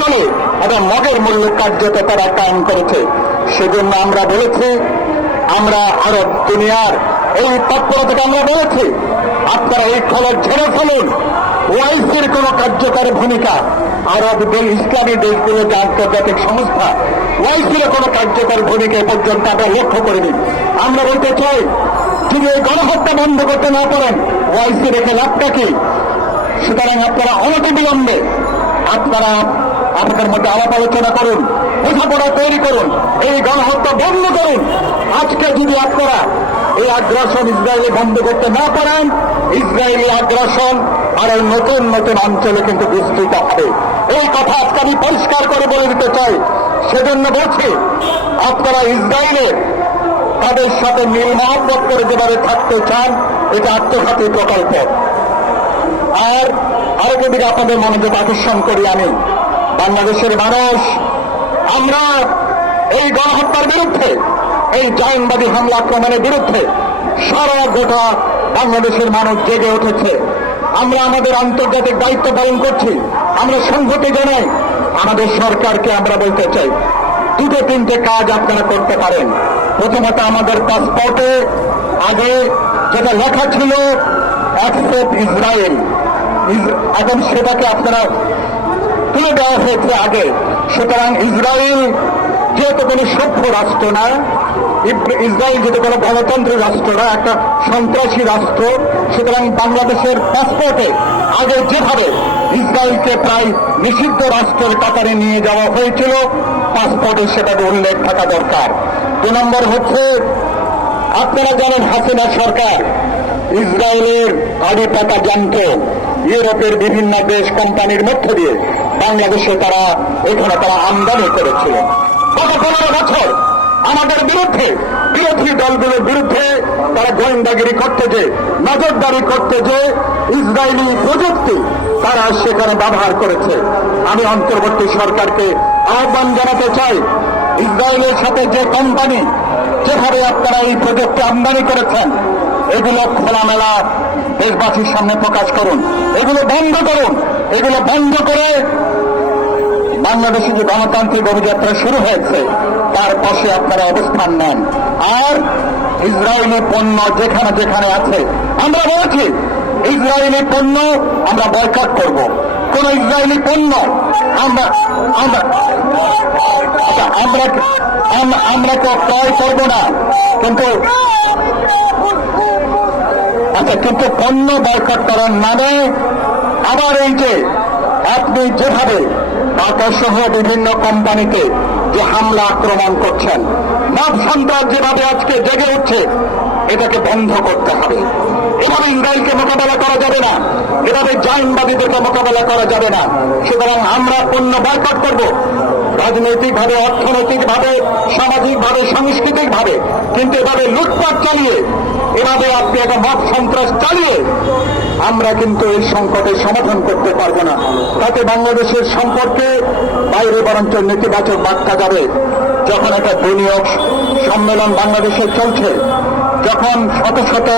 চলে এবং মগের মূল্য কার্যত তারা কায়েম করেছে। সেজন্য আমরা বলেছি, আমরা আরব দুনিয়ার এই তৎপরতাকে আমরা বলেছি, আপনারা এই খবর ঝেড়ে ফেলুন। ওয়াইসির কোন কার্যকরী ভূমিকা আরব ইসলামী দেশগুলো যে আন্তর্জাতিক সংস্থা ওয়াইসির কোন কার্যকরী ভূমিকা পর্যন্ত আমরা লক্ষ্য করিনি। আমরা বলতে চাই, যদি এই গণহত্যা বন্ধ করতে না পারেন, ওয়াইসি রেখে লাভটা কি? সুতরাং আপনারা অনতিবিলম্বে, আপনারা আপনাদের মধ্যে আলাপ আলোচনা করুন, বোঝাপড়া তৈরি করুন, এই গণহত্যা বন্ধ করুন। আজকে যদি আপনারা এই আগ্রাসন ইসরায়েলে বন্ধ করতে না পারেন, ইসরায়েলি আগ্রাসন আর এই নতুন নতুন অঞ্চলে কিন্তু বিস্তৃত হবে। এই কথা আজকে আমি পরিষ্কার করে বলে দিতে চাই। সেজন্য বলছি, আপনারা ইসরায়েলের তাদের সাথে মিল মহব্বত করে যেভাবে থাকতে চান, এটা আত্মঘাতী প্রকল্প। আর আরেকটা দিকে আপনাদের মনোযোগ আকর্ষণ করি আমি। বাংলাদেশের মানুষ, আমরা এই গণহত্যার বিরুদ্ধে, এই জায়নবাদী হামলা আক্রমণের বিরুদ্ধে সারা গোটা বাংলাদেশের মানুষ জেগে উঠেছে। আমরা আমাদের আন্তর্জাতিক দায়িত্ব পালন করছি। আমরা সংহতি জানাই। আমাদের সরকারকে আমরা বলতে চাই, দুটো তিনটে কাজ আপনারা করতে পারেন। প্রথমত আমাদের পাসপোর্টে আগে যেটা লেখা ছিল অ্যাকসেপ্ট ইসরায়েল ইস- এখন সেটাকে আপনারা দেওয়া হয়েছে আগে। সুতরাং ইসরায়েল যেহেতু কোনো সভ্য রাষ্ট্র না ইসরায়েল যেহেতু কোনো গণতন্ত্রী রাষ্ট্র না, একটা সন্ত্রাসী রাষ্ট্র, সুতরাং বাংলাদেশের পাসপোর্টে আগে যেভাবে ইসরায়েলকে প্রায় নিষিদ্ধ রাষ্ট্রের কাতারে নিয়ে যাওয়া হয়েছিল পাসপোর্টে সেটাকে উল্লেখ থাকা দরকার। দু নম্বর হচ্ছে, আপনারা জানেন হাসিনা সরকার ইসরায়েলের আড়ি পাতা জানত। ইউরোপের বিভিন্ন দেশ কোম্পানির মধ্য দিয়ে বাংলাদেশে তারা, এখানে তারা আমদানি করেছিল। গত পনেরো বছর আমাদের বিরুদ্ধে বিরোধী দলগুলোর বিরুদ্ধে তারা গোয়েন্দাগিরি করতে যে, নজরদারি করতে যে, ইসরায়েলি প্রযুক্তি তারা সেখানে ব্যবহার করেছে। আমি অন্তর্বর্তী সরকারকে আহ্বান জানাতে চাই, ইসরায়েলের সাথে যে কোম্পানি, যেভাবে আপনারা এই প্রজেক্টে আমদানি করেছেন এগুলো খোলামেলা দেশবাসীর সামনে প্রকাশ করুন। এগুলো বন্ধ করুন। এগুলো বন্ধ করে বাংলাদেশে যে গণতান্ত্রিক অভিযাত্রা শুরু হয়েছে, তার পাশে আপনারা অবস্থান নেন। আর ইসরায়েলি পণ্য যেখানে যেখানে আছে, আমরা বলেছি, ইসরায়েলি পণ্য আমরা বয়কট করব। কোন ইসরায়েলি পণ্য আমরা আমরা আমরা আমরা ক্রয় করব না। কিন্তু আচ্ছা কিন্তু পণ্য বয়কট করার নামে আবার এই যে আপনি যেভাবে সহ বিভিন্ন কোম্পানিতে যে হামলা আক্রমণ করছেন মাপ সন্ত্রাস যেভাবে আজকে জেগে উঠছে, এটাকে বন্ধ করতে হবে। এভাবে ইসরায়েলকে মোকাবেলা করা যাবে না, এভাবে জাইনবাদীদেরকে মোকাবেলা করা যাবে না। সুতরাং আমরা পণ্য বয়কট করব। রাজনৈতিকভাবে, অর্থনৈতিকভাবে, সামাজিকভাবে, সাংস্কৃতিকভাবে, কিন্তু এভাবে লুটপাট চালিয়ে, এভাবে আপনি একটা মত সন্ত্রাস চালিয়ে, আমরা কিন্তু এই সংকটের সমাধান করতে পারব না। তাতে বাংলাদেশের সম্পর্কে বাইরে বরঞ্চ নেতিবাচক বার্তা যাবে। যখন একটা বিনিয়োগ সম্মেলন বাংলাদেশে চলছে, যখন শত শত